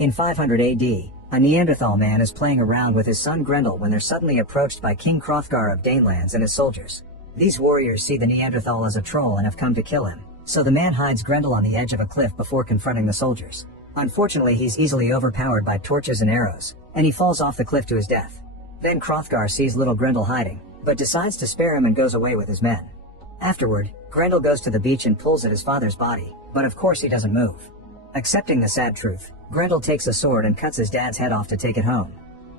In 500 AD, a Neanderthal man is playing around with his son Grendel when they're suddenly approached by King Hrothgar of Danelands and his soldiers. These warriors see the Neanderthal as a troll and have come to kill him, so the man hides Grendel on the edge of a cliff before confronting the soldiers. Unfortunately, he's easily overpowered by torches and arrows, and he falls off the cliff to his death. Then Hrothgar sees little Grendel hiding, but decides to spare him and goes away with his men. Afterward, Grendel goes to the beach and pulls at his father's body, but of course he doesn't move. Accepting the sad truth, Grendel takes a sword and cuts his dad's head off to take it home.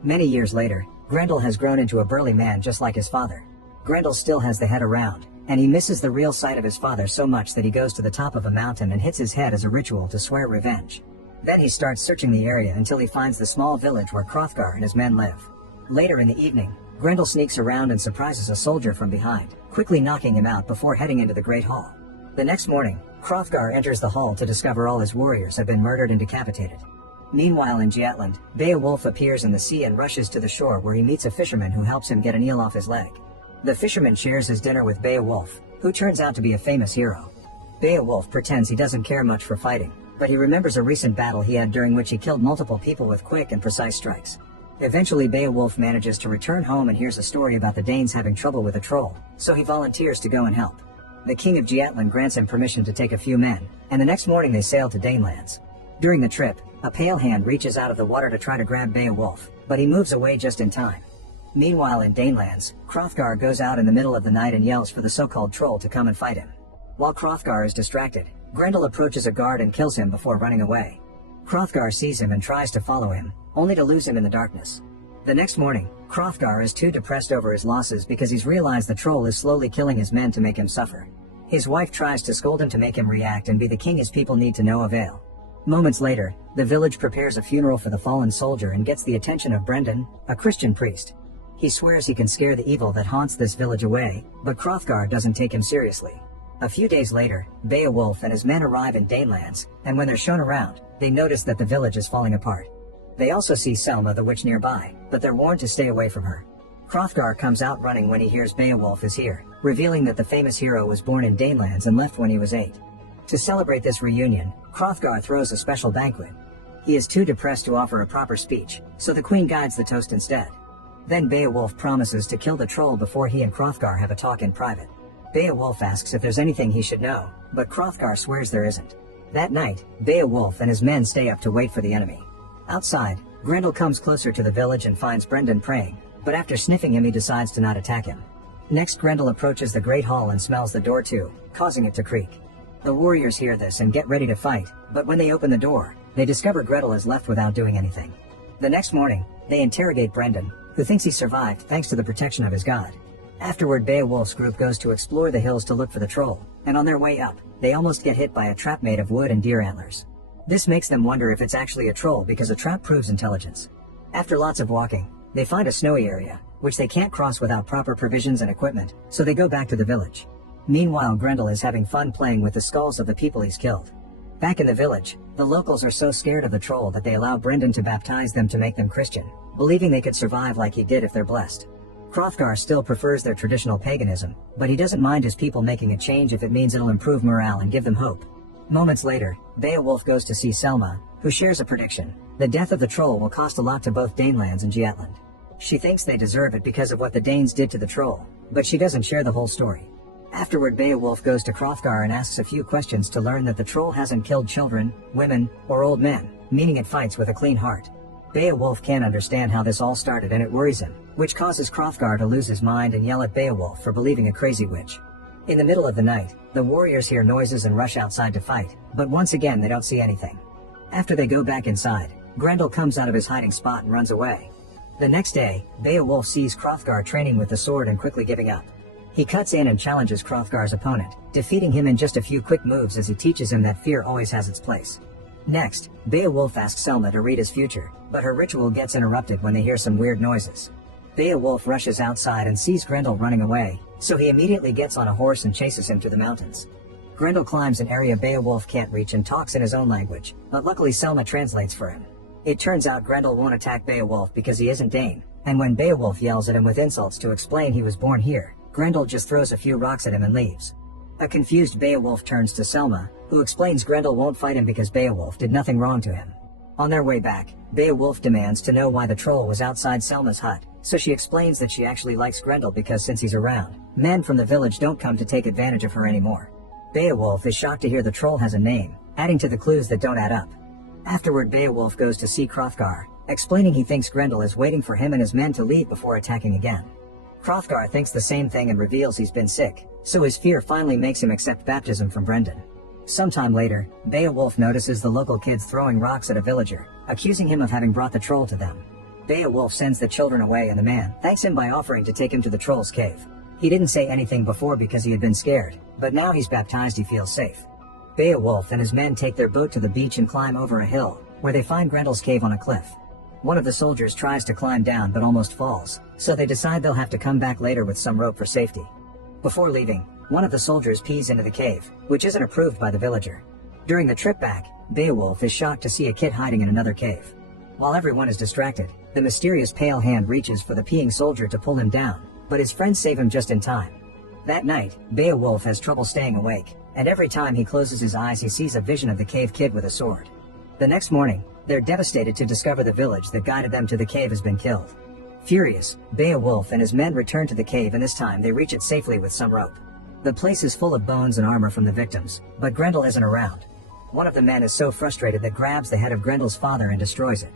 Many years later, Grendel has grown into a burly man just like his father. Grendel still has the head around, and he misses the real sight of his father so much that he goes to the top of a mountain and hits his head as a ritual to swear revenge. Then he starts searching the area until he finds the small village where Hrothgar and his men live. Later in the evening, Grendel sneaks around and surprises a soldier from behind, quickly knocking him out before heading into the Great Hall. The next morning, Hrothgar enters the hall to discover all his warriors have been murdered and decapitated. Meanwhile in Jutland, Beowulf appears in the sea and rushes to the shore where he meets a fisherman who helps him get an eel off his leg. The fisherman shares his dinner with Beowulf, who turns out to be a famous hero. Beowulf pretends he doesn't care much for fighting, but he remembers a recent battle he had during which he killed multiple people with quick and precise strikes. Eventually Beowulf manages to return home and hears a story about the Danes having trouble with a troll, so he volunteers to go and help. The king of Jutland grants him permission to take a few men, and the next morning they sail to Danelands. During the trip, a pale hand reaches out of the water to try to grab Beowulf, but he moves away just in time. Meanwhile in Danelands, Hrothgar goes out in the middle of the night and yells for the so-called troll to come and fight him. While Hrothgar is distracted, Grendel approaches a guard and kills him before running away. Hrothgar sees him and tries to follow him, only to lose him in the darkness. The next morning, Hrothgar is too depressed over his losses because he's realized the troll is slowly killing his men to make him suffer. His wife tries to scold him to make him react and be the king his people need to no avail. Moments later, the village prepares a funeral for the fallen soldier and gets the attention of Brendan, a Christian priest. He swears he can scare the evil that haunts this village away, but Hrothgar doesn't take him seriously. A few days later, Beowulf and his men arrive in Danelands, and when they're shown around, they notice that the village is falling apart. They also see Selma the witch nearby, but they're warned to stay away from her. Hrothgar comes out running when he hears Beowulf is here, revealing that the famous hero was born in Danelands and left when he was 8. To celebrate this reunion, Hrothgar throws a special banquet. He is too depressed to offer a proper speech, so the queen guides the toast instead. Then Beowulf promises to kill the troll before he and Hrothgar have a talk in private. Beowulf asks if there's anything he should know, but Hrothgar swears there isn't. That night, Beowulf and his men stay up to wait for the enemy. Outside, Grendel comes closer to the village and finds Brendan praying, but after sniffing him he decides to not attack him. Next Grendel approaches the Great Hall and smells the door too, causing it to creak. The warriors hear this and get ready to fight, but when they open the door, they discover Grendel is left without doing anything. The next morning, they interrogate Brendan, who thinks he survived thanks to the protection of his god. Afterward Beowulf's group goes to explore the hills to look for the troll, and on their way up, they almost get hit by a trap made of wood and deer antlers. This makes them wonder if it's actually a troll because a trap proves intelligence. After lots of walking, they find a snowy area, which they can't cross without proper provisions and equipment, so they go back to the village. Meanwhile Grendel is having fun playing with the skulls of the people he's killed. Back in the village, the locals are so scared of the troll that they allow Brendan to baptize them to make them Christian, believing they could survive like he did if they're blessed. Hrothgar still prefers their traditional paganism, but he doesn't mind his people making a change if it means it'll improve morale and give them hope. Moments later, Beowulf goes to see Selma, who shares a prediction. The death of the troll will cost a lot to both Danelands and Jutland. She thinks they deserve it because of what the Danes did to the troll, but she doesn't share the whole story. Afterward Beowulf goes to Hrothgar and asks a few questions to learn that the troll hasn't killed children, women, or old men, meaning it fights with a clean heart. Beowulf can't understand how this all started and it worries him, which causes Hrothgar to lose his mind and yell at Beowulf for believing a crazy witch. In the middle of the night, the warriors hear noises and rush outside to fight, but once again they don't see anything. After they go back inside, Grendel comes out of his hiding spot and runs away. The next day, Beowulf sees Hrothgar training with the sword and quickly giving up. He cuts in and challenges Hrothgar's opponent, defeating him in just a few quick moves as he teaches him that fear always has its place. Next, Beowulf asks Selma to read his future, but her ritual gets interrupted when they hear some weird noises. Beowulf rushes outside and sees Grendel running away, so he immediately gets on a horse and chases him to the mountains. Grendel climbs an area Beowulf can't reach and talks in his own language, but luckily Selma translates for him. It turns out Grendel won't attack Beowulf because he isn't Dane, and when Beowulf yells at him with insults to explain he was born here, Grendel just throws a few rocks at him and leaves. A confused Beowulf turns to Selma, who explains Grendel won't fight him because Beowulf did nothing wrong to him. On their way back, Beowulf demands to know why the troll was outside Selma's hut, so she explains that she actually likes Grendel because since he's around, men from the village don't come to take advantage of her anymore. Beowulf is shocked to hear the troll has a name, adding to the clues that don't add up. Afterward, Beowulf goes to see Hrothgar, explaining he thinks Grendel is waiting for him and his men to leave before attacking again. Hrothgar thinks the same thing and reveals he's been sick, so his fear finally makes him accept baptism from Brendan. Sometime later, Beowulf notices the local kids throwing rocks at a villager, accusing him of having brought the troll to them. Beowulf sends the children away and the man thanks him by offering to take him to the troll's cave. He didn't say anything before because he had been scared, but now he's baptized he feels safe. Beowulf and his men take their boat to the beach and climb over a hill, where they find Grendel's cave on a cliff. One of the soldiers tries to climb down but almost falls, so they decide they'll have to come back later with some rope for safety. Before leaving, one of the soldiers pees into the cave, which isn't approved by the villager. During the trip back, Beowulf is shocked to see a kid hiding in another cave. While everyone is distracted, the mysterious pale hand reaches for the peeing soldier to pull him down, but his friends save him just in time. That night, Beowulf has trouble staying awake, and every time he closes his eyes he sees a vision of the cave kid with a sword. The next morning, they're devastated to discover the village that guided them to the cave has been killed. Furious, Beowulf and his men return to the cave and this time they reach it safely with some rope. The place is full of bones and armor from the victims, but Grendel isn't around. One of the men is so frustrated that grabs the head of Grendel's father and destroys it.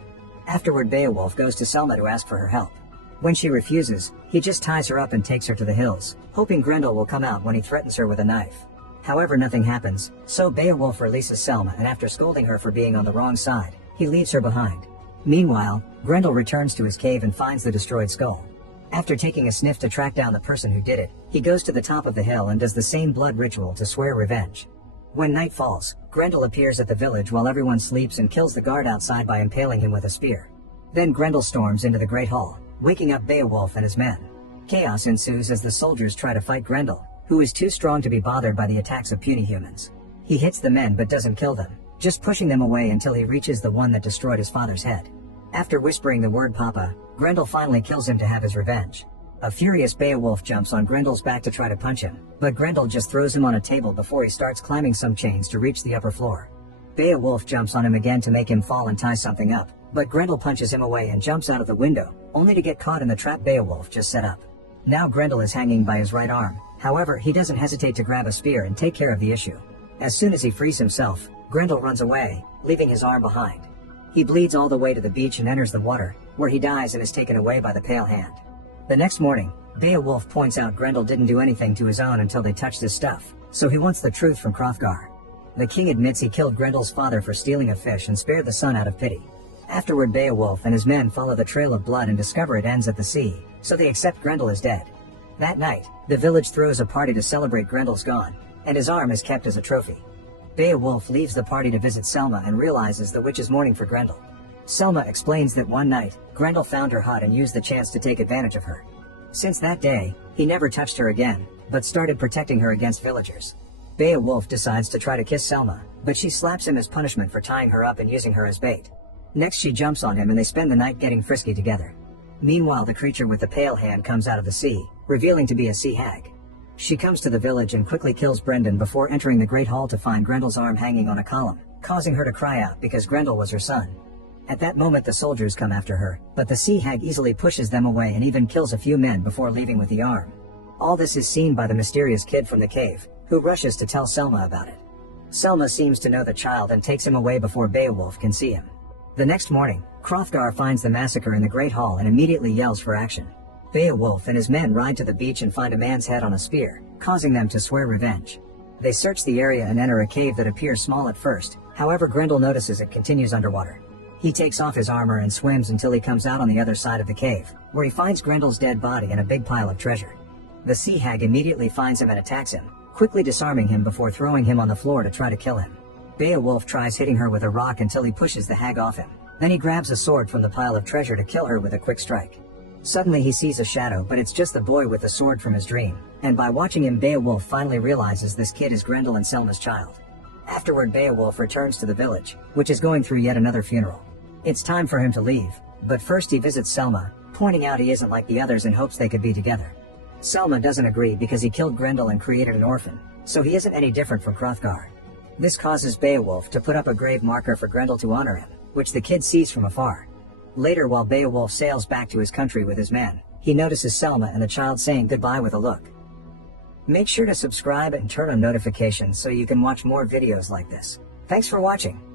Afterward, Beowulf goes to Selma to ask for her help. When she refuses, he just ties her up and takes her to the hills, hoping Grendel will come out when he threatens her with a knife. However, nothing happens, so Beowulf releases Selma and after scolding her for being on the wrong side, he leaves her behind. Meanwhile, Grendel returns to his cave and finds the destroyed skull. After taking a sniff to track down the person who did it, he goes to the top of the hill and does the same blood ritual to swear revenge. When night falls, Grendel appears at the village while everyone sleeps and kills the guard outside by impaling him with a spear. Then Grendel storms into the Great Hall, waking up Beowulf and his men. Chaos ensues as the soldiers try to fight Grendel, who is too strong to be bothered by the attacks of puny humans. He hits the men but doesn't kill them, just pushing them away until he reaches the one that destroyed his father's head. After whispering the word Papa, Grendel finally kills him to have his revenge. A furious Beowulf jumps on Grendel's back to try to punch him, but Grendel just throws him on a table before he starts climbing some chains to reach the upper floor. Beowulf jumps on him again to make him fall and tie something up, but Grendel punches him away and jumps out of the window, only to get caught in the trap Beowulf just set up. Now Grendel is hanging by his right arm, however he doesn't hesitate to grab a spear and take care of the issue. As soon as he frees himself, Grendel runs away, leaving his arm behind. He bleeds all the way to the beach and enters the water, where he dies and is taken away by the pale hand. The next morning, Beowulf points out Grendel didn't do anything to his own until they touched his stuff, so he wants the truth from Hrothgar. The king admits he killed Grendel's father for stealing a fish and spared the son out of pity. Afterward, Beowulf and his men follow the trail of blood and discover it ends at the sea, so they accept Grendel is dead. That night, the village throws a party to celebrate Grendel's gone, and his arm is kept as a trophy. Beowulf leaves the party to visit Selma and realizes the witch is mourning for Grendel. Selma explains that one night, Grendel found her hut and used the chance to take advantage of her. Since that day, he never touched her again, but started protecting her against villagers. Beowulf decides to try to kiss Selma, but she slaps him as punishment for tying her up and using her as bait. Next she jumps on him and they spend the night getting frisky together. Meanwhile, the creature with the pale hand comes out of the sea, revealing to be a sea hag. She comes to the village and quickly kills Brendan before entering the Great Hall to find Grendel's arm hanging on a column, causing her to cry out because Grendel was her son. At that moment the soldiers come after her, but the sea hag easily pushes them away and even kills a few men before leaving with the arm. All this is seen by the mysterious kid from the cave, who rushes to tell Selma about it. Selma seems to know the child and takes him away before Beowulf can see him. The next morning, Hrothgar finds the massacre in the Great Hall and immediately yells for action. Beowulf and his men ride to the beach and find a man's head on a spear, causing them to swear revenge. They search the area and enter a cave that appears small at first, however Grendel notices it continues underwater. He takes off his armor and swims until he comes out on the other side of the cave, where he finds Grendel's dead body and a big pile of treasure. The sea hag immediately finds him and attacks him, quickly disarming him before throwing him on the floor to try to kill him. Beowulf tries hitting her with a rock until he pushes the hag off him. Then he grabs a sword from the pile of treasure to kill her with a quick strike. Suddenly he sees a shadow, but it's just the boy with the sword from his dream, and by watching him Beowulf finally realizes this kid is Grendel and Selma's child. Afterward Beowulf returns to the village, which is going through yet another funeral. It's time for him to leave, but first he visits Selma, pointing out he isn't like the others in hopes they could be together. Selma doesn't agree because he killed Grendel and created an orphan, so he isn't any different from Hrothgar. This causes Beowulf to put up a grave marker for Grendel to honor him, which the kid sees from afar. Later, while Beowulf sails back to his country with his men, he notices Selma and the child saying goodbye with a look. Make sure to subscribe and turn on notifications so you can watch more videos like this. Thanks for watching.